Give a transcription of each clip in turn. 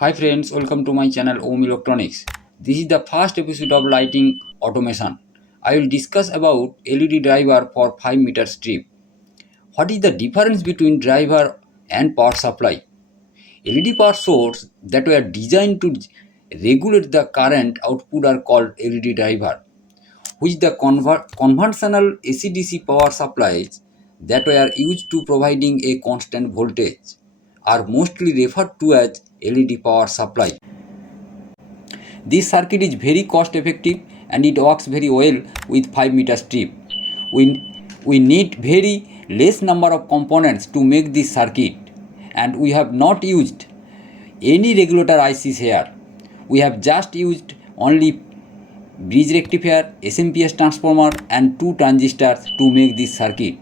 Hi friends, welcome to my channel Om Electronics. This is the first episode of lighting automation. I will discuss about LED driver for 5-meter strip. What is the difference between driver and power supply? LED power source that were designed to regulate the current output are called LED driver, which the conventional AC/DC power supplies that were used to providing a constant voltage are mostly referred to as LED power supply. This circuit is very cost effective and it works very well with 5-meter strip. We need very less number of components to make this circuit, and we have not used any regulator ICs here. We have just used only bridge rectifier, SMPS transformer and 2 transistors to make this circuit.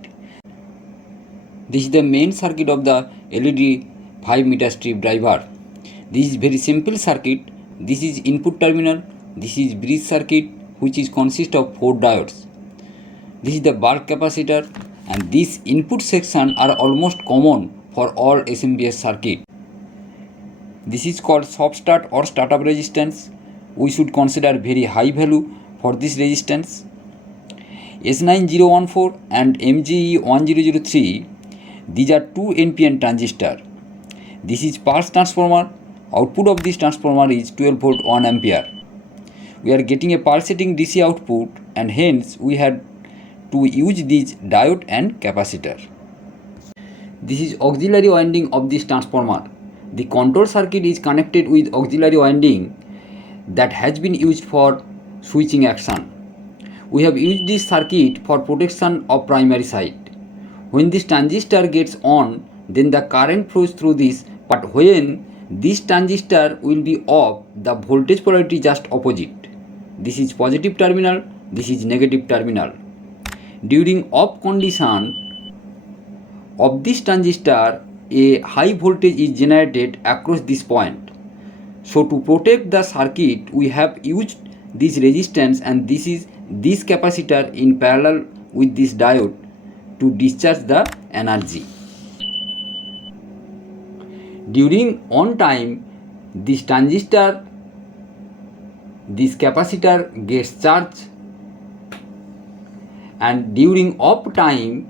This is the main circuit of the LED 5-meter strip driver. This is very simple circuit. This is input terminal. This is bridge circuit, which is consist of 4 diodes. This is the bulk capacitor, and these input section are almost common for all SMPS circuit. This is called soft start or startup resistance. We should consider very high value for this resistance. S9014 and MGE1003, these are 2 NPN transistor. This is pulse transformer. Output of this transformer is 12 volt 1 ampere. We are getting a pulsating DC output, and hence we had to use this diode and capacitor. This is auxiliary winding of this transformer. The control circuit is connected with auxiliary winding that has been used for switching action. We have used this circuit for protection of primary side. When this transistor gets on, then the current flows through this, but when this transistor will be off, the voltage polarity just opposite. This is positive terminal, this is negative terminal. During off condition of this transistor, a high voltage is generated across this point. So to protect the circuit, we have used this resistance, and this is this capacitor in parallel with this diode to discharge the energy. During on time, this transistor, this capacitor gets charged, and during off time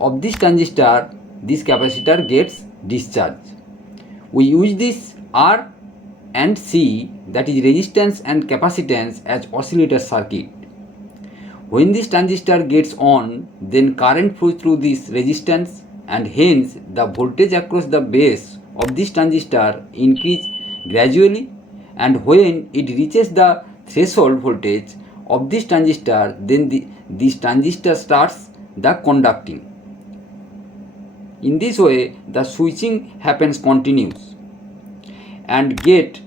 of this transistor, this capacitor gets discharged. We use this R and C, that is resistance and capacitance, as oscillator circuit. When this transistor gets on, then current flows through this resistance, and hence the voltage across the base of this transistor increase gradually, and when it reaches the threshold voltage of this transistor, then this transistor starts the conducting. In this way, the switching happens continuous and get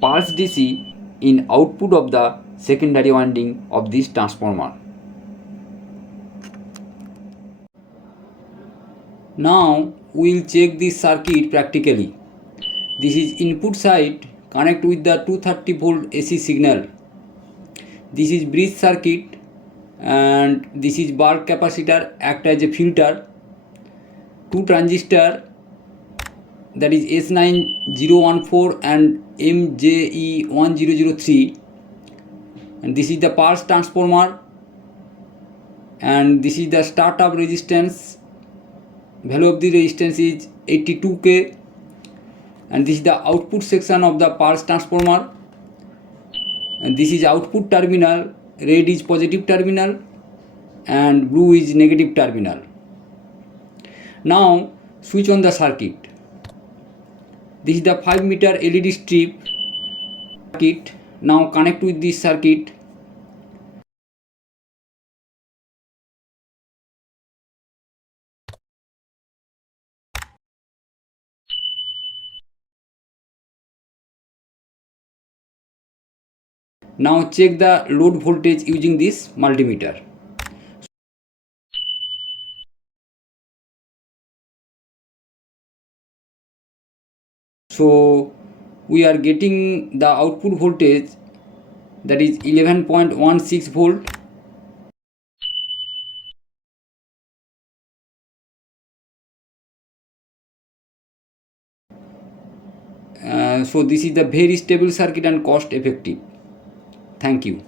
pulse DC in output of the secondary winding of this transformer. Now we will check this circuit practically. This is input side, connect with the 230 volt AC signal. This is bridge circuit, and this is bulk capacitor, act as a filter. 2 transistor, that is S9014 and MJE1003, and this is the pulse transformer, and this is the startup resistance. Value of the resistance is 82k, and this is the output section of the pulse transformer, and this is output terminal. Red is positive terminal and blue is negative terminal. Now switch on the circuit. This is the 5-meter LED strip circuit. Now connect with this circuit. Now check the load voltage using this multimeter. So we are getting the output voltage, that is 11.16 volt. So this is the very stable circuit and cost effective. Thank you.